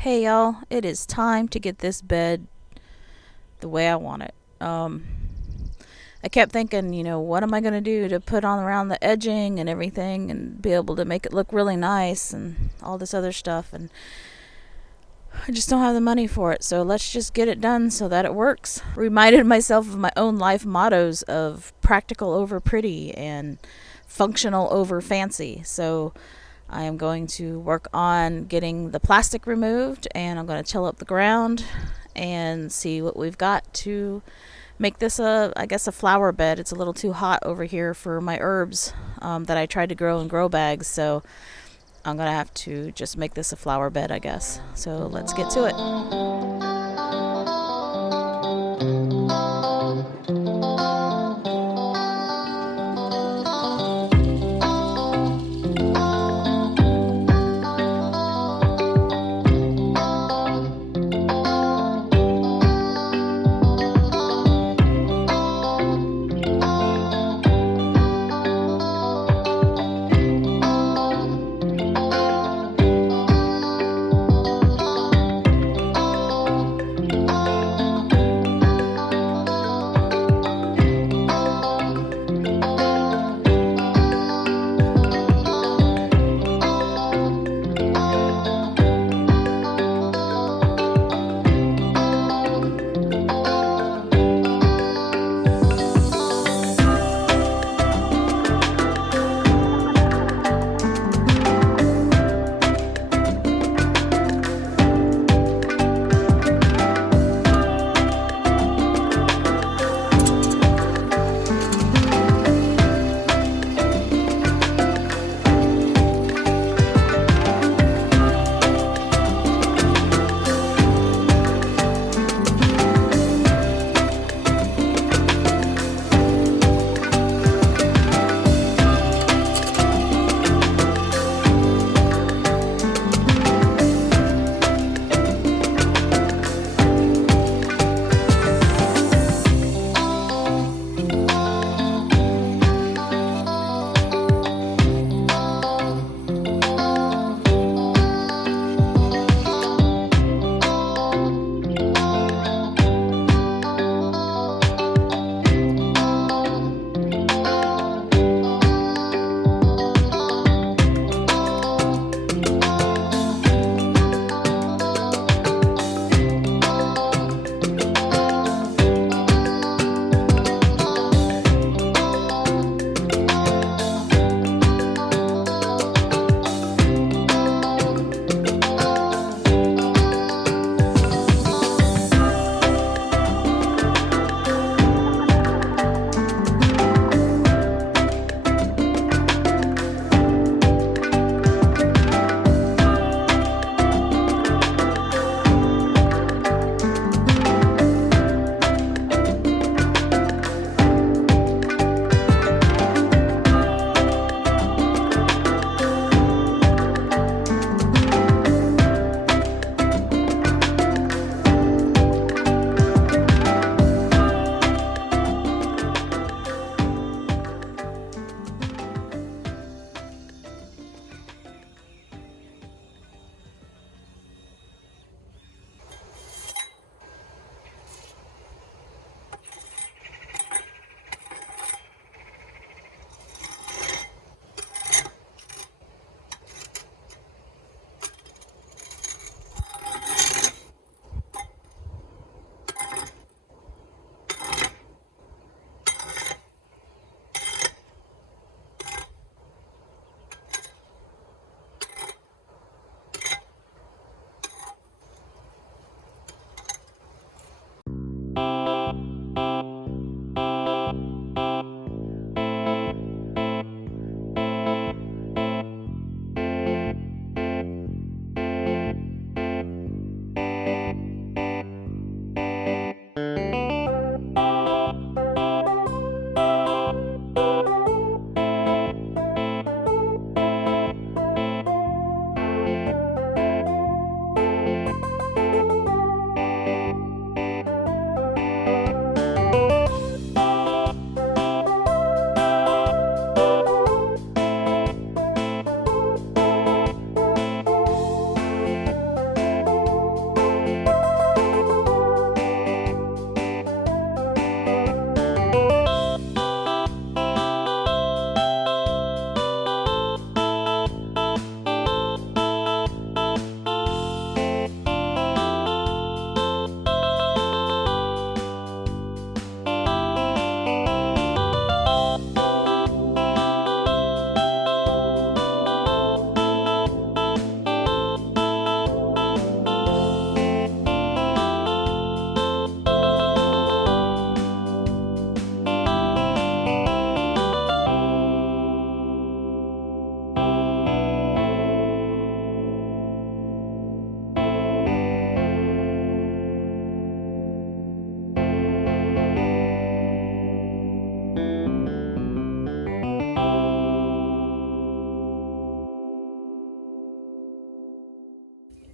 Hey y'all, it is time to get this bed the way I want it. I kept thinking, what am I going to do to put on around the edging and everything and be able to make it look really nice and all this other stuff. And I just don't have the money for it. So let's just get it done so that it works. Reminded myself of my own life mottos of practical over pretty and functional over fancy. So I am going to work on getting the plastic removed, and I'm going to till up the ground and see what we've got to make this I guess a flower bed. It's a little too hot over here for my herbs that I tried to grow in grow bags, so I'm going to have to just make this a flower bed, I guess. So let's get to it.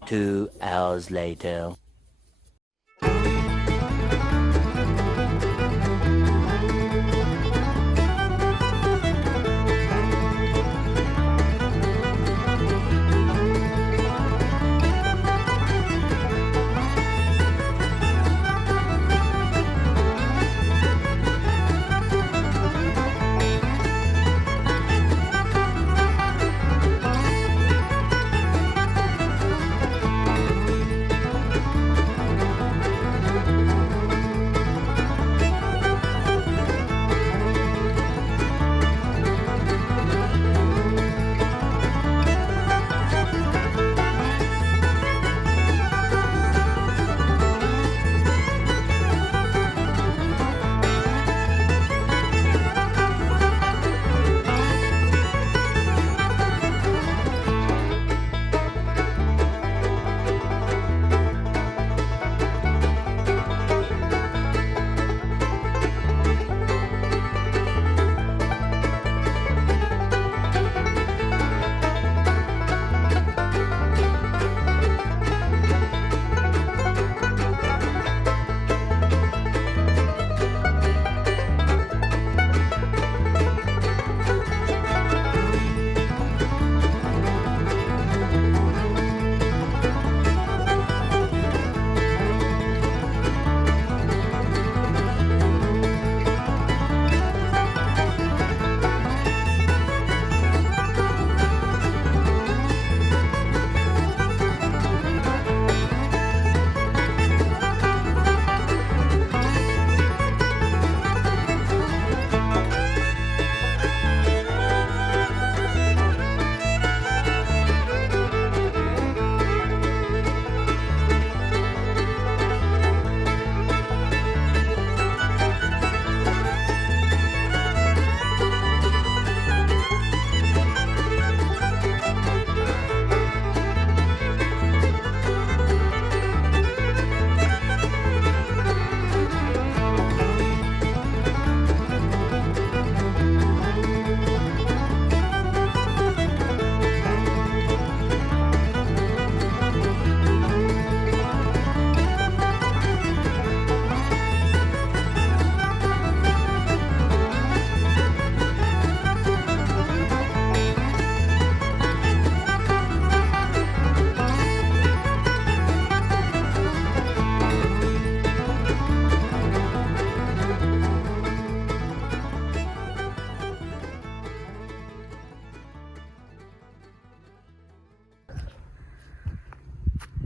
2 hours later.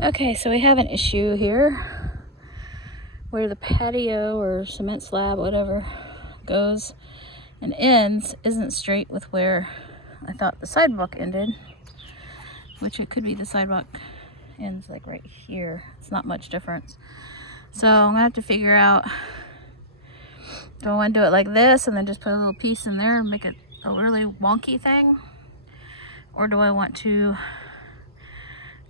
Okay, so we have an issue here where the patio or cement slab, whatever, goes and ends isn't straight with where I thought the sidewalk ended, which it could be the sidewalk ends like right here. It's not much difference. So I'm gonna have to figure out, do I want to do it like this and then just put a little piece in there and make it a really wonky thing? Or do I want to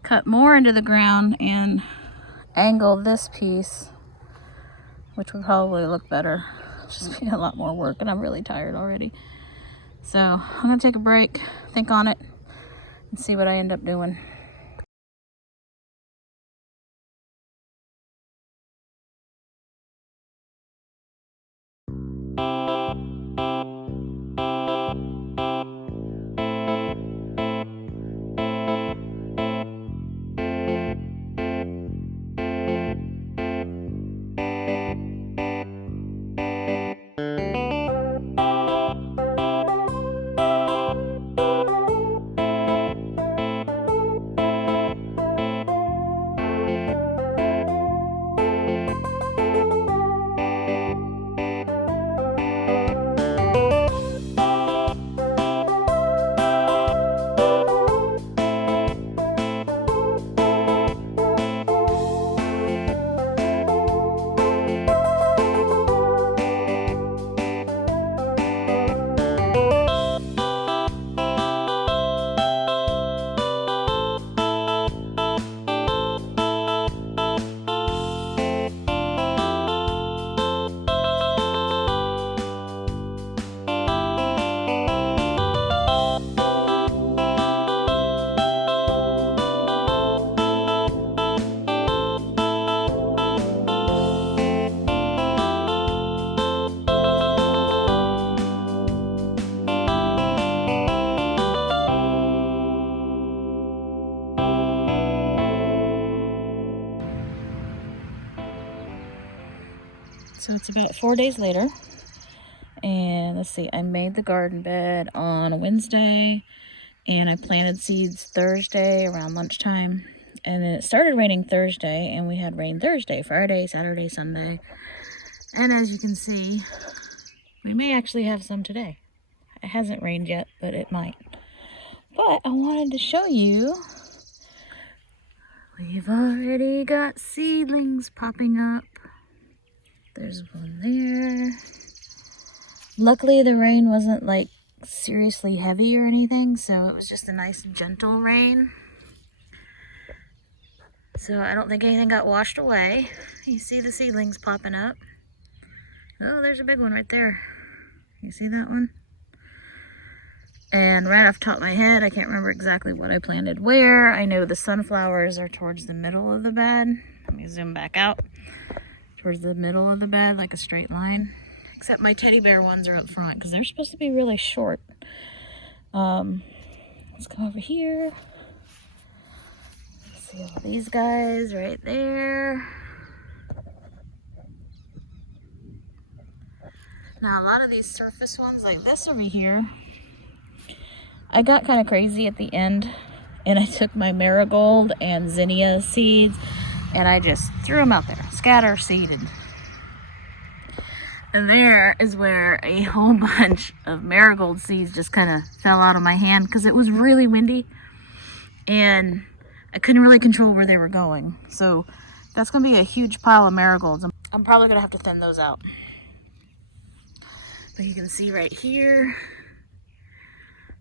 cut more into the ground and angle this piece, which would probably look better? Just be a lot more work and I'm really tired already. So I'm gonna take a break, think on it, and see what I end up doing. So it's about 4 days later. And let's see, I made the garden bed on Wednesday and I planted seeds Thursday around lunchtime. And then it started raining Thursday and we had rain Thursday, Friday, Saturday, Sunday. And as you can see, we may actually have some today. It hasn't rained yet, but it might. But I wanted to show you, we've already got seedlings popping up. There's one there. Luckily the rain wasn't like seriously heavy or anything, so it was just a nice gentle rain. So I don't think anything got washed away. You see the seedlings popping up. Oh, there's a big one right there. You see that one? And right off the top of my head, I can't remember exactly what I planted where. I know the sunflowers are towards the middle of the bed. Let me zoom back out. Towards the middle of the bed, like a straight line. Except my teddy bear ones are up front because they're supposed to be really short. Let's come over here. See all these guys right there. Now a lot of these surface ones like this over here, I got kind of crazy at the end and I took my marigold and zinnia seeds and I just threw them out there, scatter seeded. And there is where a whole bunch of marigold seeds just kind of fell out of my hand because it was really windy and I couldn't really control where they were going. So that's going to be a huge pile of marigolds. I'm probably going to have to thin those out. But you can see right here.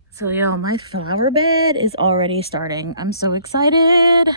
So yeah, my flower bed is already starting. I'm so excited.